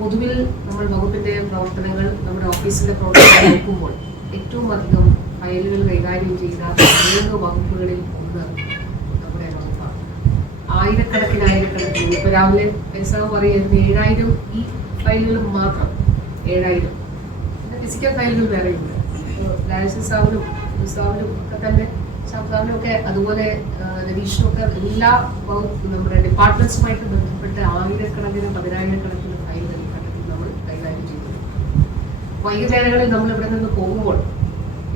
പൊതുവിൽ നമ്മൾ വകുപ്പിന്റെ പ്രവർത്തനങ്ങൾ, നമ്മുടെ ഓഫീസിന്റെ പ്രവർത്തനങ്ങൾ നോക്കുമ്പോൾ ഏറ്റവും അധികം ഫയലുകൾ കൈകാര്യം ചെയ്ത 3 വകുപ്പുകളിൽ ഒന്ന് നമ്മുടെ വകുപ്പാണ്. ആയിരക്കണക്കിന് ഇപ്പൊ രാവിലെ പൈസ പറയുന്നത് 7000 ഈ ഫയലുകൾ മാത്രം 7000. പിന്നെ ഫിസിക്കൽ ഫയലുകൾ വേറെയുണ്ട്. ലാലിസാവിനും ഒക്കെ തന്നെ ശാസ്താവിനും ഒക്കെ അതുപോലെ രതീഷിനും ഒക്കെ എല്ലാ നമ്മുടെ ഡിപ്പാർട്ട്മെന്റ്സുമായിട്ട് ബന്ധപ്പെട്ട് ആയിരക്കണക്കിന് 10,000-കണക്കിന് ഫയലുകൾ നമ്മൾ കൈകാര്യം ചെയ്തു. വൈകുന്നേരങ്ങളിൽ നമ്മൾ ഇവിടെ നിന്ന് പോകുമ്പോൾ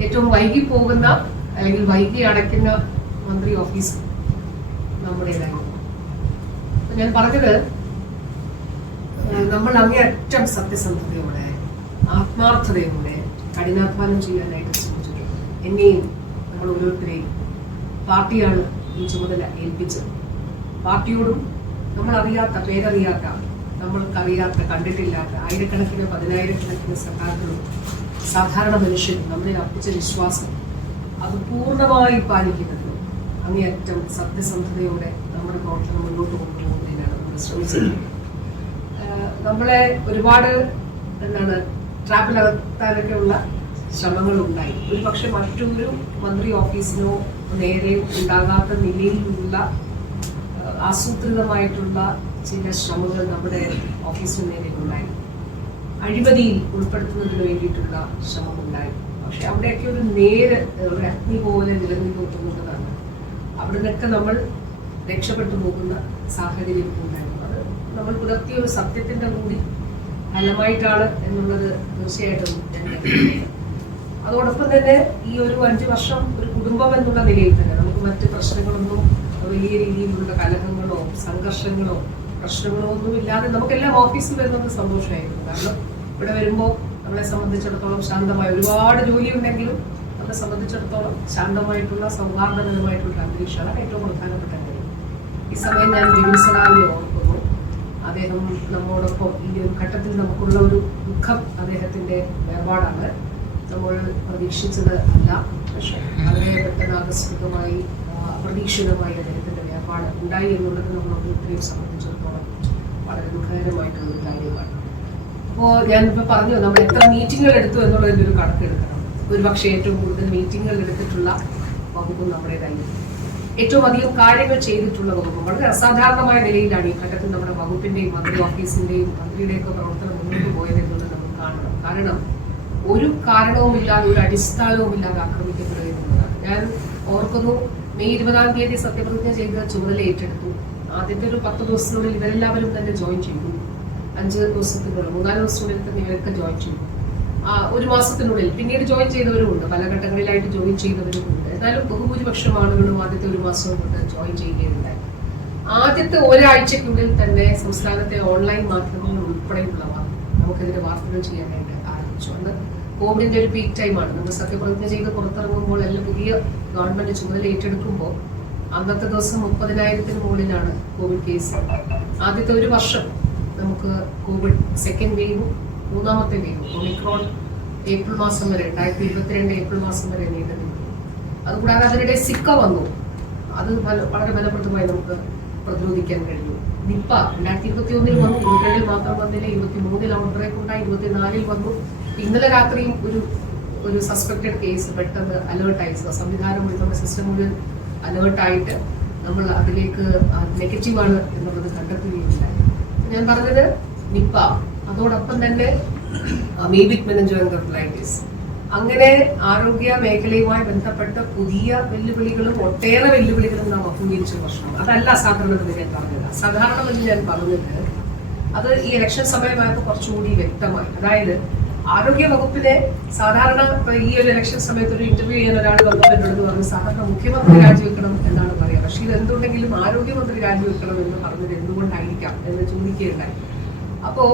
ഏറ്റവും വൈകി പോകുന്ന അല്ലെങ്കിൽ വൈകി അടയ്ക്കുന്ന മന്ത്രി ഓഫീസ് നമ്മുടേതായിരുന്നു. ഞാൻ പറഞ്ഞത് നമ്മൾ അങ്ങേയറ്റം സത്യസന്ധതയോടെ ആത്മാർത്ഥതയോടെ കഠിനാധ്വാനം ചെയ്യാനായിട്ട് ശ്രമിച്ചിട്ടുണ്ട്. എന്നെയും നമ്മൾ ഓരോരുത്തരെയും പാർട്ടിയാണ് ഈ ചുമതല ഏൽപ്പിച്ചത്. പാർട്ടിയോടും നമ്മൾ അറിയാത്ത, പേരറിയാത്ത, നമ്മൾക്കറിയാത്ത, കണ്ടിട്ടില്ലാത്ത ആയിരക്കണക്കിന് 10,000-കണക്കിന് സഖാക്കളും സാധാരണ മനുഷ്യരും നമ്മളെ അർപ്പിച്ച വിശ്വാസം അത് പൂർണ്ണമായി പാലിക്കുന്നതിന് അങ്ങേയറ്റം സത്യസന്ധതയോടെ നമ്മുടെ പ്രവർത്തനം മുന്നോട്ട് കൊണ്ടുപോകുന്നതിനാണ് നമ്മൾ ശ്രമിച്ചത്. നമ്മളെ ഒരുപാട് ട്രാപ്പിലകത്താനൊക്കെയുള്ള ശ്രമങ്ങളുണ്ടായി. ഒരു പക്ഷെ മറ്റൊരു മന്ത്രി ഓഫീസിനോ നേരെ ഉണ്ടാകാത്ത നിലയിലുള്ള ആസൂത്രിതമായിട്ടുള്ള ചില ശ്രമങ്ങൾ നമ്മുടെ ഓഫീസിന് നേരെ ഉണ്ടായി. അഴിമതിയിൽ ഉൾപ്പെടുത്തുന്നതിന് വേണ്ടിയിട്ടുള്ള ശ്രമമുണ്ടായി. പക്ഷെ അവിടെയൊക്കെ ഒരു അഗ്നി പോലെ നിലനിൽക്കുന്നതാണ്. അവിടെ നിന്നൊക്കെ നമ്മൾ രക്ഷപ്പെട്ടു പോകുന്ന സാഹചര്യം ഉണ്ടായിരുന്നു. അത് നമ്മൾ പുലർത്തിയ ഒരു സത്യത്തിന്റെ കൂടി ഫലമായിട്ടാണ് എന്നുള്ളത് തീർച്ചയായിട്ടും അതോടൊപ്പം തന്നെ ഈ ഒരു 5 വർഷം ഒരു കുടുംബം എന്നുള്ള നിലയിൽ തന്നെ നമുക്ക് മറ്റ് പ്രശ്നങ്ങളൊന്നും, വലിയ രീതിയിലുള്ള കലഹങ്ങളോ സംഘർഷങ്ങളോ പ്രശ്നങ്ങളോ ഒന്നും ഇല്ലാതെ നമുക്കെല്ലാം ഓഫീസിൽ വരുന്നത് സന്തോഷമായിരുന്നു. കാരണം ഇവിടെ വരുമ്പോൾ നമ്മളെ സംബന്ധിച്ചിടത്തോളം ശാന്തമായ ഒരുപാട് ജോലി ഉണ്ടെങ്കിലും നമ്മളെ സംബന്ധിച്ചിടത്തോളം ശാന്തമായിട്ടുള്ള സൗഹാർദ്ദപരമായിട്ടുള്ള അന്തരീക്ഷമാണ് ഏറ്റവും പ്രധാനപ്പെട്ട കാര്യം. ഈ സമയം ഞാൻ ബിബിൻ സലാമിനെ ഓർക്കുന്നു. അദ്ദേഹം നമ്മോടൊപ്പം ഈ ഒരു ഘട്ടത്തിൽ നമുക്കുള്ള ഒരു ദുഃഖം അദ്ദേഹത്തിന്റെ വേർപാടാണ്. നമ്മൾ പ്രതീക്ഷിച്ചത് അല്ല. പക്ഷെ വളരെ പെട്ടെന്ന് ആകസ്മികമായി അപ്രതീക്ഷിതമായി അദ്ദേഹത്തിന്റെ വേർപാട് ഉണ്ടായി എന്നുള്ളത് നമ്മൾ ഓരോരുത്തരെയും സംബന്ധിച്ചിടത്തോളം വളരെ ദുഃഖകരമായിട്ടുള്ള ഒരു കാര്യമാണ്. അപ്പോൾ ഞാനിപ്പോൾ പറഞ്ഞു നമ്മൾ എത്ര മീറ്റിങ്ങുകൾ എടുത്തു എന്നുള്ളതിൻ്റെ ഒരു കണക്കെടുക്കണം. ഒരുപക്ഷെ ഏറ്റവും കൂടുതൽ മീറ്റിങ്ങുകൾ എടുത്തിട്ടുള്ള വകുപ്പും നമ്മുടേതായിരുന്നു. ഏറ്റവും അധികം കാര്യങ്ങൾ ചെയ്തിട്ടുള്ള വകുപ്പും വളരെ അസാധാരണമായ നിലയിലാണ് ഈ ഘട്ടത്തിൽ നമ്മുടെ വകുപ്പിന്റെയും മന്ത്രി ഓഫീസിന്റെയും മന്ത്രിയുടെയൊക്കെ പ്രവർത്തനം മുന്നോട്ട് പോയത് എന്നുള്ളത് നമുക്ക് കാണണം. കാരണം ഒരു കാരണവുമില്ലാതെ, ഒരു അടിസ്ഥാനവുമില്ലാതെ ആക്രമിക്കപ്പെടുക എന്നുള്ളതാണ്. ഞാൻ ഓർക്കുന്നു, മെയ് 20-ാം തീയതി സത്യപ്രതിജ്ഞ ചെയ്ത് ചുമതല ഏറ്റെടുത്തു. ആദ്യത്തെ ഒരു 10 ദിവസത്തിനുള്ളിൽ ഇവരെല്ലാവരും തന്നെ ജോയിൻ ചെയ്തു. 5 ദിവസത്തിനുള്ളിൽ 3-4 ദിവസത്തിനുള്ളിൽ തന്നെ ഇവരൊക്കെ ജോയിൻ ചെയ്തു. 1 മാസത്തിനുള്ളിൽ പിന്നീട് ജോയിൻ ചെയ്തവരുമുണ്ട്, പല ഘട്ടങ്ങളിലായിട്ട് ജോയിൻ ചെയ്തവരുമുണ്ട്. എന്നാലും ബഹുഭൂരിപക്ഷം ആളുകളും ആദ്യത്തെ 1 മാസം കൊണ്ട് ജോയിൻ ചെയ്യുകയുണ്ടായി. ആദ്യത്തെ ഒരാഴ്ചക്കുള്ളിൽ തന്നെ സംസ്ഥാനത്തെ ഓൺലൈൻ മാധ്യമങ്ങൾ ഉൾപ്പെടെയുള്ളവ നമുക്കെതിരെ വാർത്തകൾ ചെയ്യാനായിട്ട് ആരംഭിച്ചു. അന്ന് കോവിഡിന്റെ ഒരു പീക്ക് ടൈമാണ്. നമ്മൾ സത്യപ്രതിജ്ഞ ചെയ്ത് പുറത്തിറങ്ങുമ്പോൾ എല്ലാം പുതിയ ഗവൺമെന്റ് ചുമതല ഏറ്റെടുക്കുമ്പോൾ അന്നത്തെ ദിവസം 30,000-ന് മുകളിലാണ് കോവിഡ് കേസ്. ആദ്യത്തെ 1 വർഷം നമുക്ക് കോവിഡ് സെക്കൻഡ് വേവും 3ാമത്തെ വേവും ഒമിക്രോൺ ഏപ്രിൽ മാസം വരെ 2022 ഏപ്രിൽ മാസം വരെ നീണ്ടു നിന്നു. അതുകൂടാതെ അതിനിടെ സിക്ക വന്നു. അത് വളരെ ഫലപ്രദമായി നമുക്ക് പ്രതിരോധിക്കാൻ കഴിഞ്ഞു. നിപ്പ 2021 വന്നു, 22 മാത്രം വന്നില്ല, 23 ഔട്ട്ബ്രേക്ക് ഉണ്ടായി, 24 വന്നു. ഇന്നലെ രാത്രിയും ഒരു സസ്പെക്റ്റഡ് കേസ് പെട്ടെന്ന് അലേർട്ടായി. സംവിധാനം നമ്മുടെ സിസ്റ്റം മുഴുവൻ അലേർട്ടായിട്ട് നമ്മൾ അതിലേക്ക് നെഗറ്റീവാണ് എന്നുള്ളത് കണ്ടെത്തുകയുണ്ടായി. ഞാൻ പറഞ്ഞത് നിപ്പ, അതോടൊപ്പം തന്നെ അമീബിക് മെനിഞ്ചോഎൻകെഫലൈറ്റിസ്, അങ്ങനെ ആരോഗ്യ മേഖലയുമായി ബന്ധപ്പെട്ട പുതിയ വെല്ലുവിളികളും ഒട്ടേറെ വെല്ലുവിളികളും നാം അഭിമുഖീകരിച്ച വർഷമാണ്. അതല്ല സാധാരണഗതി ഞാൻ പറഞ്ഞത്. സാധാരണഗതി ഞാൻ പറഞ്ഞത് അത് ഈ ഇലക്ഷൻ സമയമായപ്പോൾ കുറച്ചുകൂടി വ്യക്തമായി. അതായത് ആരോഗ്യ വകുപ്പിനെ സാധാരണ ഈ ഒരു ഇലക്ഷൻ സമയത്ത് ഒരു ഇന്റർവ്യൂ ചെയ്യാൻ ഒരാൾ വന്നവരോട് പറഞ്ഞു സാധാരണ മുഖ്യമന്ത്രി രാജിവെക്കണം എന്നാണ് പറയുക. പക്ഷേ ഇത് എന്തുണ്ടെങ്കിലും ആരോഗ്യമന്ത്രി രാജിവെക്കണം എന്ന് പറഞ്ഞത് എന്തുകൊണ്ടായിരിക്കാം എന്ന് ചോദിക്കുകയുണ്ടായി. അപ്പോ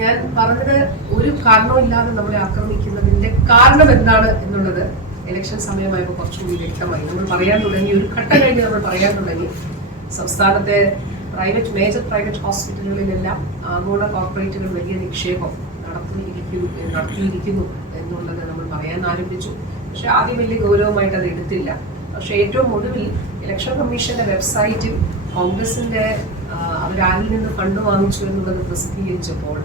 ഞാൻ പറഞ്ഞത് ഒരു കാരണവും ഇല്ലാതെ നമ്മളെ ആക്രമിക്കുന്നതിന്റെ കാരണം എന്താണ് എന്നുള്ളത് ഇലക്ഷൻ സമയമായപ്പോൾ കുറച്ചുകൂടി വ്യക്തമായി. നമ്മൾ പറയാൻ തുടങ്ങി, ഒരു ഘട്ടം കഴിഞ്ഞ് നമ്മൾ പറയാൻ തുടങ്ങി, സംസ്ഥാനത്തെ മേജർ പ്രൈവറ്റ് ഹോസ്പിറ്റലുകളിലെല്ലാം ആഗോള കോർപ്പറേറ്റുകൾ വലിയ നിക്ഷേപം നടത്തിയിരിക്കുന്നു എന്നുള്ളത് നമ്മൾ പറയാൻ ആരംഭിച്ചു. പക്ഷെ ആദ്യം വലിയ ഗൗരവമായിട്ട് അത് എടുത്തില്ല. പക്ഷെ ഏറ്റവും ഒടുവിൽ ഇലക്ഷൻ കമ്മീഷന്റെ വെബ്സൈറ്റിൽ കോൺഗ്രസിന്റെ അവരാരിൽ നിന്ന് ഫണ്ട് വാങ്ങിച്ചു എന്നുള്ളത് പ്രസിദ്ധീകരിച്ചപ്പോൾ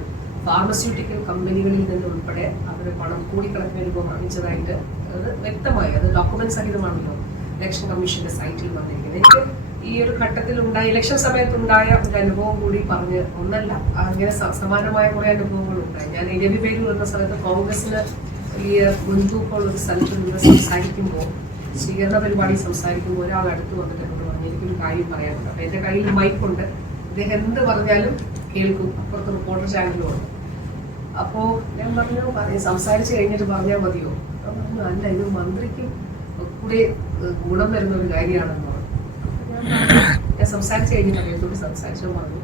ഫാർമസ്യൂട്ടിക്കൽ കമ്പനികളിൽ നിന്ന് ഉൾപ്പെടെ അവർ പണം കോടിക്കണക്കിന് രൂപ വാങ്ങിച്ചതായിട്ട് അത് വ്യക്തമായി, അത് ഡോക്യുമെന്റ് സഹിതമാണല്ലോ ഇലക്ഷൻ കമ്മീഷന്റെ സൈറ്റിൽ വന്നിരിക്കുന്നത്. എനിക്ക് ഈ ഒരു ഘട്ടത്തിൽ ഉണ്ടായ ഇലക്ഷൻ സമയത്തുണ്ടായ ഒരു അനുഭവം കൂടി പറഞ്ഞ് ഒന്നല്ല, അങ്ങനെ സമാനമായ കുറെ അനുഭവങ്ങൾ ഉണ്ടായി. ഞാൻ രവിപേരൂർ എന്ന സ്ഥലത്ത് കോൺഗ്രസിന് വലിയ മുൻതൂക്കമുള്ള ഒരു സ്ഥലത്ത് നിന്ന് സംസാരിക്കുമ്പോൾ, സ്വീകരണ പരിപാടി സംസാരിക്കുമ്പോൾ ഒരാൾ അടുത്ത് വന്നിട്ട് എന്നോട് പറഞ്ഞു എനിക്കൊരു കാര്യം പറയാനുണ്ട്. അപ്പൊ എന്റെ കയ്യിൽ മൈക്കുണ്ട്, ഇദ്ദേഹം എന്ത് പറഞ്ഞാലും കേൾക്കും, അപ്പുറത്ത് റിപ്പോർട്ടർ ചാനലും ഉണ്ട്. അപ്പോ ഞാൻ പറഞ്ഞു സംസാരിച്ച് കഴിഞ്ഞിട്ട് പറഞ്ഞാൽ മതിയോ? പറഞ്ഞു അല്ല, ഇത് മന്ത്രിക്കും കൂടെ ഗുണം വരുന്ന ഒരു കാര്യമാണെന്ന് പറഞ്ഞു. ഞാൻ സംസാരിച്ച് കഴിഞ്ഞിട്ട് അദ്ദേഹത്തോട് സംസാരിച്ചു പറഞ്ഞു,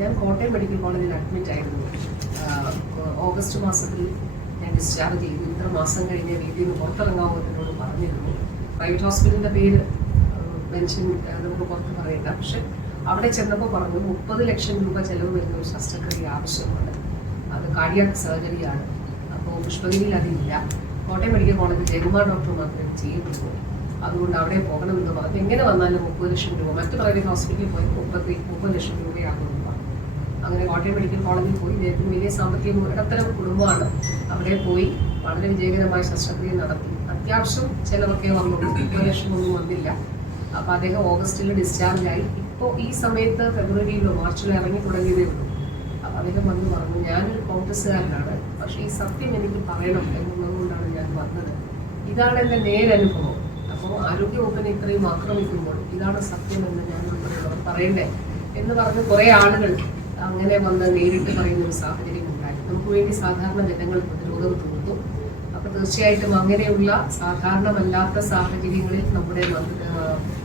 ഞാൻ കോട്ടയം മെഡിക്കൽ കോളേജിൽ അഡ്മിറ്റ് ആയിരുന്നു. ഓഗസ്റ്റ് മാസത്തിൽ ഞാൻ ഡിസ്ചാർജ് ചെയ്തു. ഇത്ര മാസം കഴിഞ്ഞ വീട്ടിൽ നിന്ന് പുറത്തിറങ്ങാമെന്ന് എന്നോട് പറഞ്ഞിരുന്നു. പ്രൈവറ്റ് ഹോസ്പിറ്റലിന്റെ പേര് മെൻഷൻ നമുക്ക് പുറത്ത് പറയണ്ട. പക്ഷെ അവിടെ ചെന്നപ്പോൾ പറഞ്ഞു 30 ലക്ഷം രൂപ ചെലവ് വരുന്ന ഒരു ശസ്ത്രക്രിയ ആവശ്യമാണ്, അത് കാർഡിയാക് സർജറിയാണ്. അപ്പോൾ പുഷ്പഗിരിയിൽ അതില്ല. കോട്ടയം മെഡിക്കൽ കോളേജിൽ ജയകുമാർ ഡോക്ടർ മാത്രമേ ചെയ്യുന്നുള്ളൂ, അതുകൊണ്ട് അവിടെ പോകണമെന്ന് പറഞ്ഞു. എങ്ങനെ വന്നാലും 30 ലക്ഷം രൂപ, മറ്റു പ്രൈവറ്റ് ഹോസ്പിറ്റലിൽ പോയി 30 ലക്ഷം രൂപയാകുമെന്ന് പറഞ്ഞു. അങ്ങനെ കോട്ടയം മെഡിക്കൽ കോളേജിൽ പോയി. ഇദ്ദേഹത്തിന് വലിയ സാമ്പത്തിക ഇടത്തരം കുടുംബമാണ്. അവിടെ പോയി വളരെ വിജയകരമായ ശസ്ത്രക്രിയ നടത്തി. അത്യാവശ്യം ചിലവൊക്കെ വന്നു, 30 ലക്ഷം ഒന്നും വന്നില്ല. അപ്പോൾ അദ്ദേഹം ഓഗസ്റ്റിൽ ഡിസ്ചാർജായി. ഇപ്പോൾ ഈ സമയത്ത് ഫെബ്രുവരിയിലോ മാർച്ചിലോ ഇറങ്ങി തുടങ്ങിയതേ ഉള്ളൂ. അപ്പോൾ അദ്ദേഹം വന്ന് പറഞ്ഞു, ഞാനൊരു കോൺഗ്രസ്സുകാരനാണ്, പക്ഷേ ഈ സത്യം എനിക്ക് പറയണം എന്നുള്ളതുകൊണ്ടാണ് ഞാൻ വന്നത്. ഇതാണ് എൻ്റെ നേരനുഭവം. അപ്പോൾ ആരോഗ്യവകുപ്പിനെ ഇത്രയും ആക്രമിക്കുമ്പോൾ ഇതാണ് സത്യം എന്ന് ഞാൻ പറയണ്ടേ എന്ന് പറഞ്ഞ് കുറേ ആളുകൾ അങ്ങനെ വന്ന് നേരിട്ട് പറയുന്ന ഒരു സാഹചര്യം ഉണ്ടായി. നമുക്ക് വേണ്ടി സാധാരണ ജനങ്ങൾ പ്രതിരോധം തോന്നും. അപ്പോൾ തീർച്ചയായിട്ടും അങ്ങനെയുള്ള സാധാരണമല്ലാത്ത സാഹചര്യങ്ങളിൽ നമ്മുടെ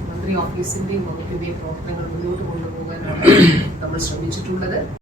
മന്ത്രി ഓഫീസിന്റെയും വകുപ്പിന്റെയും പ്രവർത്തനങ്ങൾ മുന്നോട്ട് കൊണ്ടുപോകാനാണ് നമ്മൾ ശ്രമിച്ചിട്ടുള്ളത്.